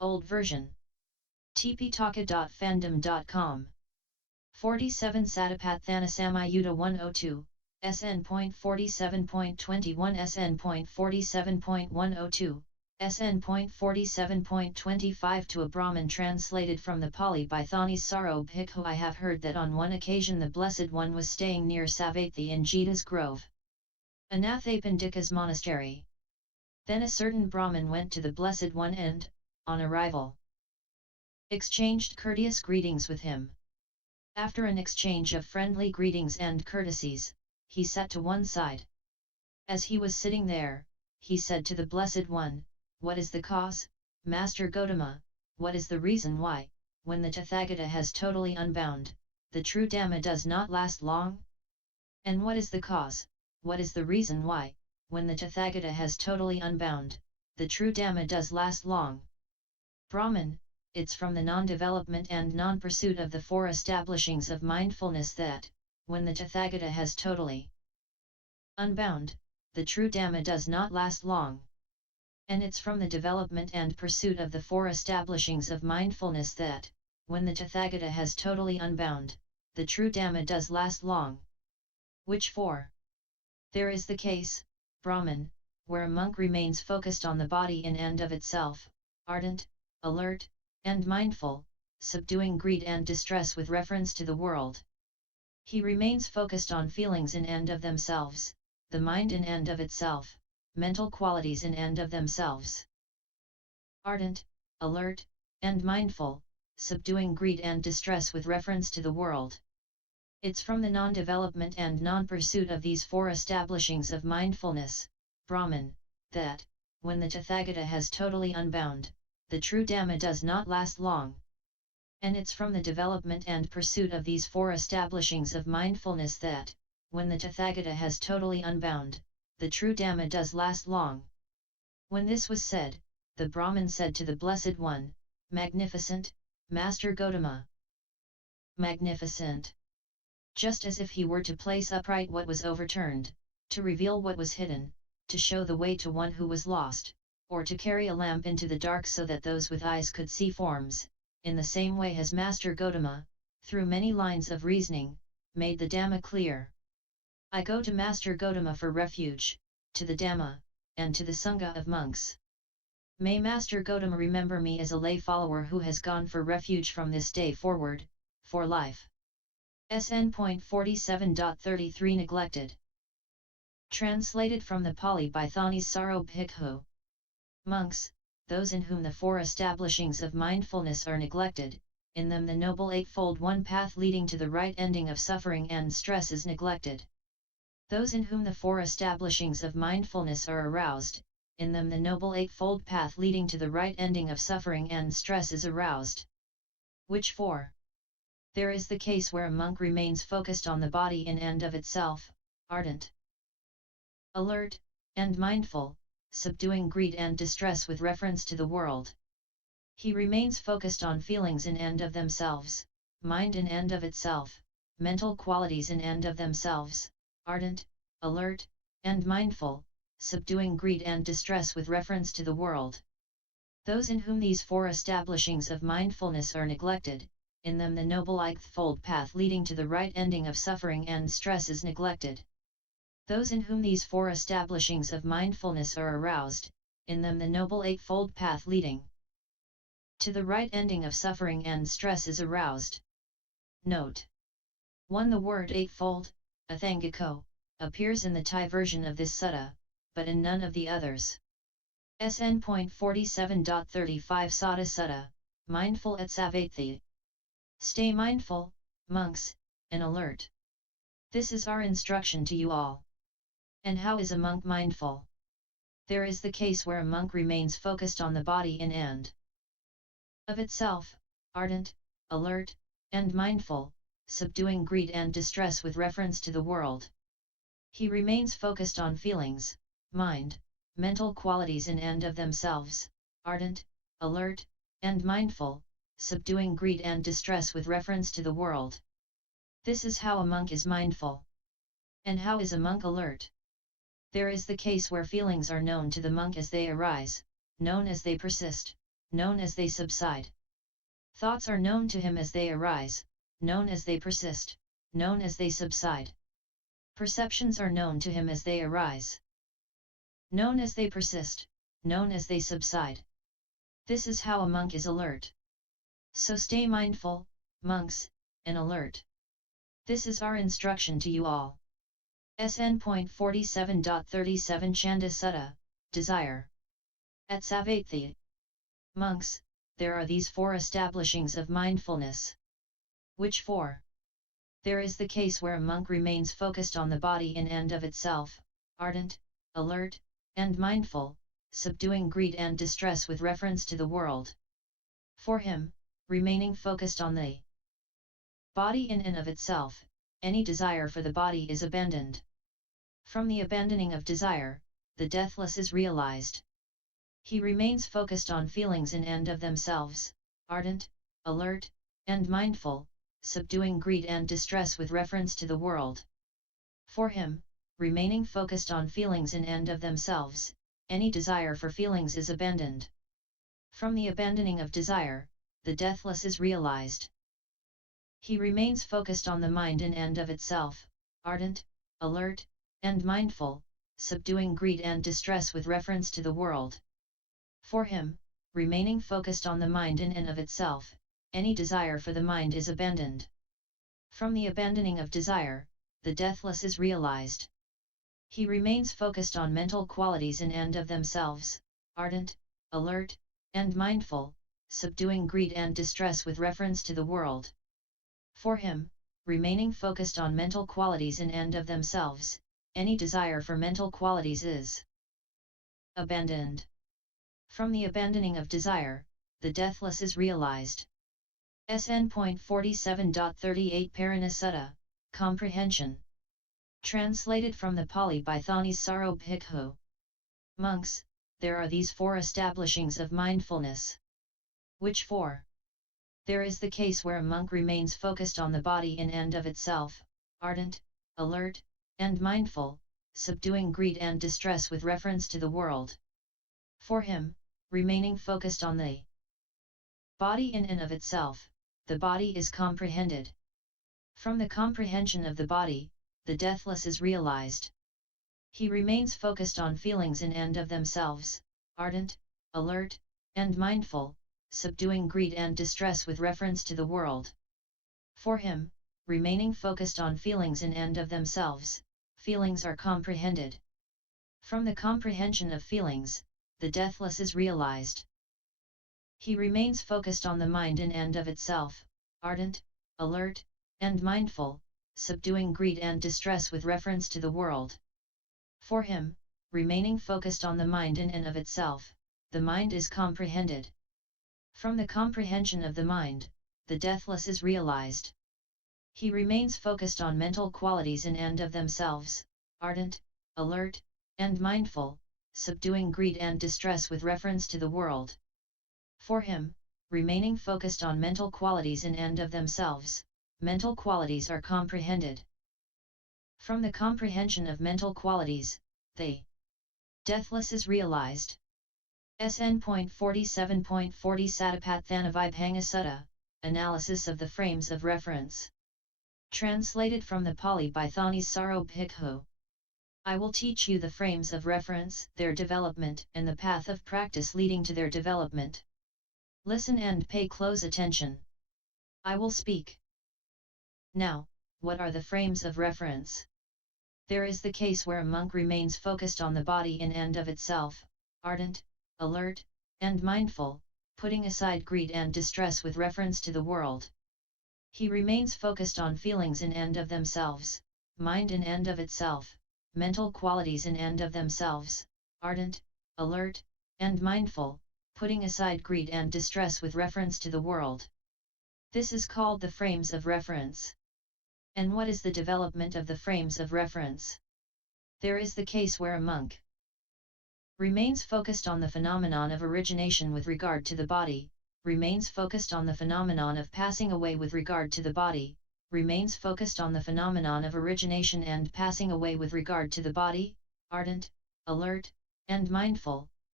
Old version. tptaka.fandom.com. 47 Satipatthana-samyutta 102, SN.47.21 SN.47.102, SN.47.25 To. A Brahman translated from the Pali by Thanissaro. Bhikkhu, I have heard that on one occasion the Blessed One was staying near Savatthi in Jeta's grove, Anathapindika's monastery. Then a certain Brahman went to the Blessed One and, on arrival, exchanged courteous greetings with him. After an exchange of friendly greetings and courtesies, he sat to one side. As he was sitting there, he said to the Blessed One, "What is the cause, Master Gotama, what is the reason why, when the Tathagata has totally unbound, the true Dhamma does not last long? And what is the cause, what is the reason why, when the Tathagata has totally unbound, the true Dhamma does last long?" Brahman, it's from the non-development and non-pursuit of the four establishings of mindfulness that, when the Tathagata has totally unbound, the true Dhamma does not last long. And it's from the development and pursuit of the four establishings of mindfulness that, when the Tathagata has totally unbound, the true Dhamma does last long. Which four? There is the case, Brahman, where a monk remains focused on the body in and of itself, ardent, alert, and mindful, subduing greed and distress with reference to the world. He remains focused on feelings in and of themselves, the mind in and of itself, mental qualities in and of themselves. Ardent, alert, and mindful, subduing greed and distress with reference to the world. It's from the non-development and non-pursuit of these four establishings of mindfulness, Brahman, that, when the Tathagata has totally unbound, the true Dhamma does not last long. And it's from the development and pursuit of these four establishings of mindfulness that, when the Tathagata has totally unbound, the true Dhamma does last long. When this was said, the Brahman said to the Blessed One, "Magnificent, Master Gotama." Magnificent. Just as if he were to place upright what was overturned, to reveal what was hidden, to show the way to one who was lost, or to carry a lamp into the dark so that those with eyes could see forms, in the same way has Master Gotama, through many lines of reasoning, made the Dhamma clear. I go to Master Gotama for refuge, to the Dhamma, and to the Sangha of monks. May Master Gotama remember me as a lay follower who has gone for refuge from this day forward, for life. SN.47.33 Neglected. Translated from the Pali by Thanissaro. Bhikkhu. Monks, those in whom the four establishings of mindfulness are neglected, in them the Noble Eightfold One path leading to the right ending of suffering and stress is neglected. Those in whom the four establishings of mindfulness are aroused, in them the Noble Eightfold path leading to the right ending of suffering and stress is aroused. Which four? There is the case where a monk remains focused on the body in and of itself, ardent, alert, and mindful, subduing greed and distress with reference to the world. He remains focused on feelings in and of themselves, mind in and of itself, mental qualities in and of themselves, ardent, alert, and mindful, subduing greed and distress with reference to the world. Those in whom these four establishings of mindfulness are neglected, in them the Noble Eightfold path leading to the right ending of suffering and stress is neglected. Those in whom these four establishings of mindfulness are aroused, in them the Noble Eightfold path leading to the right ending of suffering and stress is aroused. Note 1. The word eightfold, Athangiko, appears in the Thai version of this sutta, but in none of the others. SN.47.25 Sutta Sutta, Mindful at Savatthi. Stay mindful, monks, and alert. This is our instruction to you all. And how is a monk mindful? There is the case where a monk remains focused on the body in and of itself, ardent, alert, and mindful, subduing greed and distress with reference to the world. He remains focused on feelings, mind, mental qualities in and of themselves, ardent, alert, and mindful, subduing greed and distress with reference to the world. This is how a monk is mindful. And how is a monk alert? There is the case where feelings are known to the monk as they arise, known as they persist, known as they subside. Thoughts are known to him as they arise, known as they persist, known as they subside. Perceptions are known to him as they arise, known as they persist, known as they subside. This is how a monk is alert. So stay mindful, monks, and alert. This is our instruction to you all. SN.47.27 Sutta, Desire. At Savatthi, monks, there are these 4 establishings of mindfulness. Which 4? There is the case where a monk remains focused on the body in and of itself, ardent, alert, and mindful, subduing greed and distress with reference to the world. For him, remaining focused on the body in and of itself, any desire for the body is abandoned. From the abandoning of desire, the deathless is realized. He remains focused on feelings in and of themselves, ardent, alert, and mindful, subduing greed and distress with reference to the world. For him, remaining focused on feelings in and of themselves, any desire for feelings is abandoned. From the abandoning of desire, the deathless is realized. He remains focused on the mind in and of itself, ardent, alert, and mindful, subduing greed and distress with reference to the world. For him, remaining focused on the mind in and of itself, any desire for the mind is abandoned. From the abandoning of desire, the deathless is realized. He remains focused on mental qualities in and of themselves, ardent, alert, and mindful, subduing greed and distress with reference to the world. For him, remaining focused on mental qualities in and of themselves, any desire for mental qualities is abandoned. From the abandoning of desire, the deathless is realized. SN.47.28 Sutta, Comprehension. Translated from the Pali by Thanissaro Bhikkhu. Monks, there are these 4 establishings of mindfulness. Which 4? There is the case where a monk remains focused on the body in and of itself, ardent, alert, and mindful, subduing greed and distress with reference to the world. For him, remaining focused on the body in and of itself, the body is comprehended. From the comprehension of the body, the deathless is realized. He remains focused on feelings in and of themselves, ardent, alert, and mindful, subduing greed and distress with reference to the world. For him, remaining focused on feelings in and of themselves, feelings are comprehended. From the comprehension of feelings, the deathless is realized. He remains focused on the mind in and of itself, ardent, alert, and mindful, subduing greed and distress with reference to the world. For him, remaining focused on the mind in and of itself, the mind is comprehended. From the comprehension of the mind, the deathless is realized. He remains focused on mental qualities in and of themselves, ardent, alert, and mindful, subduing greed and distress with reference to the world. For him, remaining focused on mental qualities in and of themselves, mental qualities are comprehended. From the comprehension of mental qualities, the deathless is realized. SN.47.40 Satipatthana-samyutta Sutta, Analysis of the Frames of Reference. Translated from the Pali by Thanissaro Bhikkhu. I will teach you the frames of reference, their development, and the path of practice leading to their development. Listen and pay close attention. I will speak. Now, what are the frames of reference? There is the case where a monk remains focused on the body in and of itself, ardent, alert, and mindful, putting aside greed and distress with reference to the world. He remains focused on feelings in and of themselves, mind in and of itself, mental qualities in and of themselves, ardent, alert, and mindful, putting aside greed and distress with reference to the world. This is called the frames of reference. And what is the development of the frames of reference? There is the case where a monk remains focused on the phenomenon of origination with regard to the body, remains focused on the phenomenon of passing away with regard to the body, remains focused on the phenomenon of origination and passing away with regard to the body, ardent, alert, and mindful,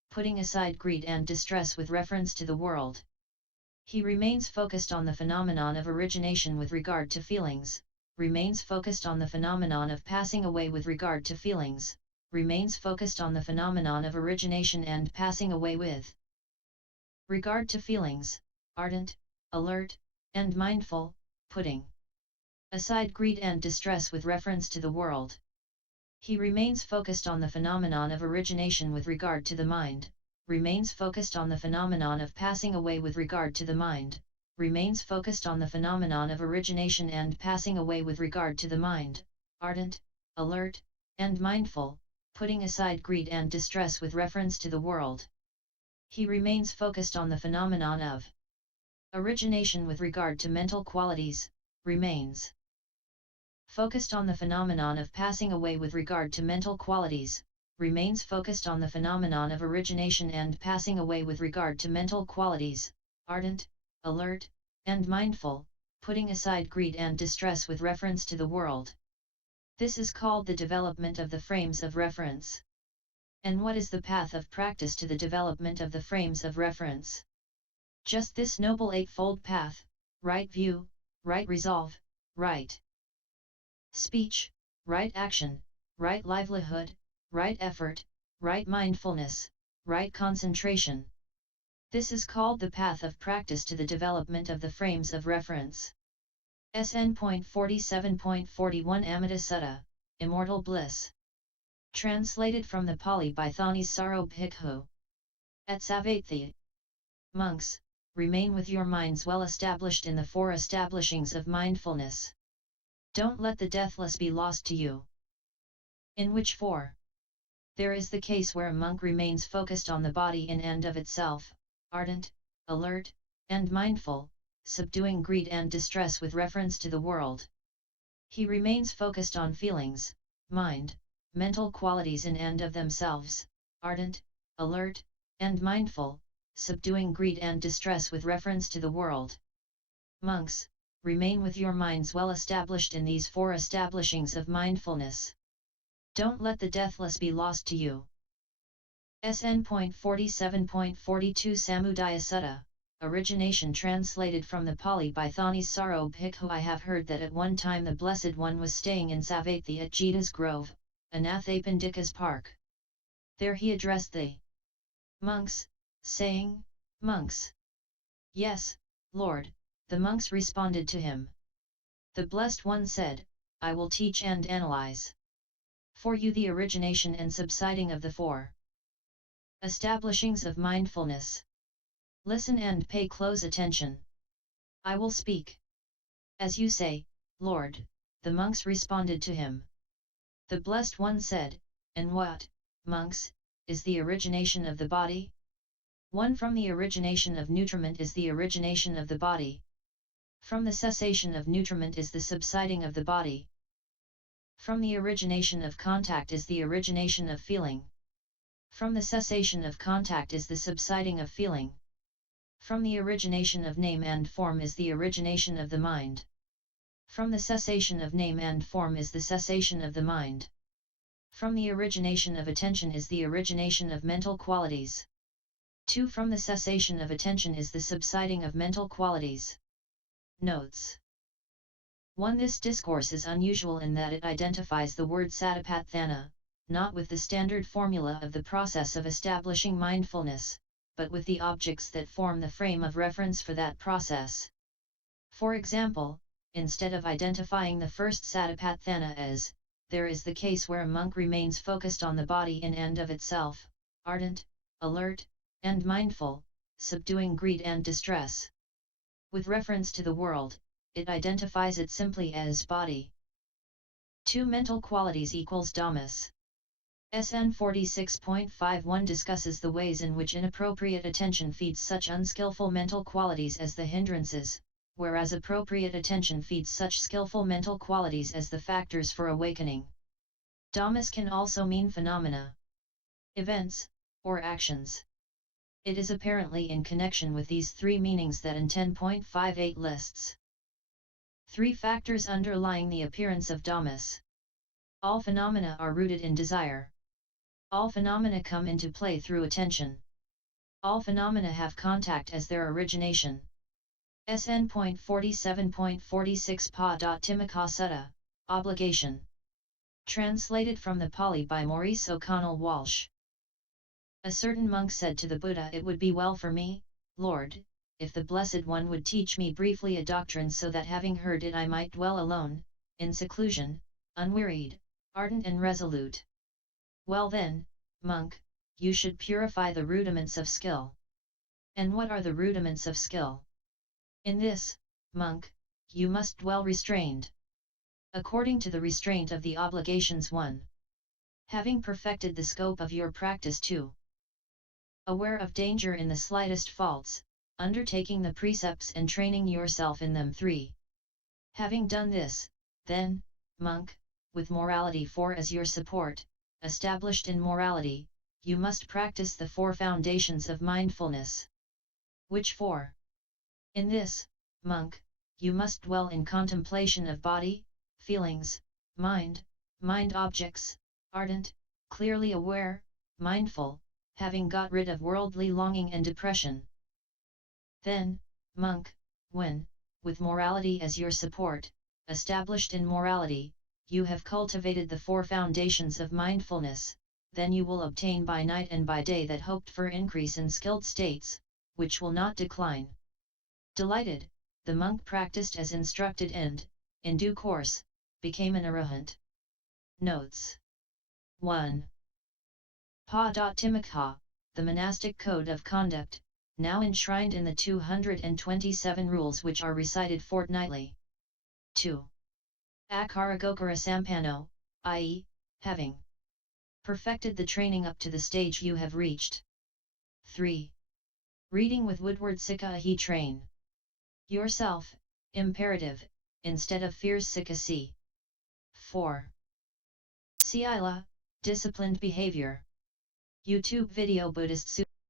putting aside greed and distress with reference to the world. He remains focused on the phenomenon of origination with regard to feelings, remains focused on the phenomenon of passing away with regard to feelings, remains focused on the phenomenon of origination and passing away with regard to feelings, ardent, alert, and mindful, putting aside greed and distress with reference to the world. He remains focused on the phenomenon of origination with regard to the mind, remains focused on the phenomenon of passing away with regard to the mind, remains focused on the phenomenon of origination and passing away with regard to the mind, ardent, alert, and mindful, putting aside greed and distress with reference to the world. He remains focused on the phenomenon of origination with regard to mental qualities, remains focused on the phenomenon of passing away with regard to mental qualities, remains focused on the phenomenon of origination and passing away with regard to mental qualities, ardent, alert, and mindful, putting aside greed and distress with reference to the world. This is called the development of the frames of reference. And what is the path of practice to the development of the frames of reference? Just this noble eightfold path: right view, right resolve, right speech, right action, right livelihood, right effort, right mindfulness, right concentration. This is called the path of practice to the development of the frames of reference. SN.47.21 Sutta, Immortal Bliss. Translated from the Pali by Thanissaro Bhikkhu. At Savatthi. Monks, remain with your minds well established in the four establishings of mindfulness. Don't let the deathless be lost to you. In which four? There is the case where a monk remains focused on the body in and of itself, ardent, alert, and mindful, subduing greed and distress with reference to the world. He remains focused on feelings, mind, mental qualities in and of themselves, ardent, alert, and mindful, subduing greed and distress with reference to the world. Monks, remain with your minds well established in these four establishings of mindfulness. Don't let the deathless be lost to you. SN.47.22 Samudaya Sutta, origination translated from the Pali by Thanissaro Bhikkhu. I have heard that at one time the Blessed One was staying in Savatthi at Jeta's grove, Anathapindika's park. There he addressed the monks, saying, "Monks." "Yes, Lord," the monks responded to him. The Blessed One said, "I will teach and analyze for you the origination and subsiding of the four establishings of mindfulness. Listen and pay close attention. I will speak as you say, Lord," the monks responded to him. The Blessed One said, "And what, monks, is the origination of the body?" "One, from the origination of nutriment is the origination of the body. From the cessation of nutriment is the subsiding of the body. From the origination of contact is the origination of feeling. From the cessation of contact is the subsiding of feeling. From the origination of name and form is the origination of the mind. From the cessation of name and form is the cessation of the mind. From the origination of attention is the origination of mental qualities. 2. From the cessation of attention is the subsiding of mental qualities." Notes. 1. This discourse is unusual in that it identifies the word Satipatthana, not with the standard formula of the process of establishing mindfulness, but with the objects that form the frame of reference for that process. For example, instead of identifying the first Satipatthana as, there is the case where a monk remains focused on the body in and of itself, ardent, alert, and mindful, subduing greed and distress. With reference to the world, it identifies it simply as body. 2. Mental qualities equals Dhammas. SN.46.21 discusses the ways in which inappropriate attention feeds such unskillful mental qualities as the hindrances, whereas appropriate attention feeds such skillful mental qualities as the factors for awakening. Dhammas can also mean phenomena, events, or actions. It is apparently in connection with these three meanings that in 10.58 lists three factors underlying the appearance of Dhammas. All phenomena are rooted in desire. All phenomena come into play through attention. All phenomena have contact as their origination. SN.47.46 Pa.Timaka Sutta, Obligation. Translated from the Pali by Maurice O'Connell Walsh. A certain monk said to the Buddha, "It would be well for me, Lord, if the Blessed One would teach me briefly a doctrine so that having heard it I might dwell alone, in seclusion, unwearied, ardent and resolute." Well then, monk, you should purify the rudiments of skill. And what are the rudiments of skill? In this, monk, you must dwell restrained. According to the restraint of the obligations 1. Having perfected the scope of your practice 2. Aware of danger in the slightest faults, undertaking the precepts and training yourself in them 3. Having done this, then, monk, with morality 4 as your support, established in morality, you must practice the 4 foundations of mindfulness. Which 4? In this, monk, you must dwell in contemplation of body, feelings, mind objects, ardent, clearly aware, mindful, having got rid of worldly longing and depression. Then, monk, when, with morality as your support, established in morality, you have cultivated the 4 foundations of mindfulness, then you will obtain by night and by day that hoped for increase in skilled states, which will not decline. Delighted, the monk practiced as instructed and, in due course, became an arahant. Notes. 1. Pa.Timaka, the monastic code of conduct, now enshrined in the 227 rules which are recited fortnightly. 2. Akaragokara Sampano, i.e., having perfected the training up to the stage you have reached. 3. Reading with Woodward Sikha Ahi train yourself, imperative, instead of fierce sikha. 4. Sila, disciplined behavior. YouTube video Buddhist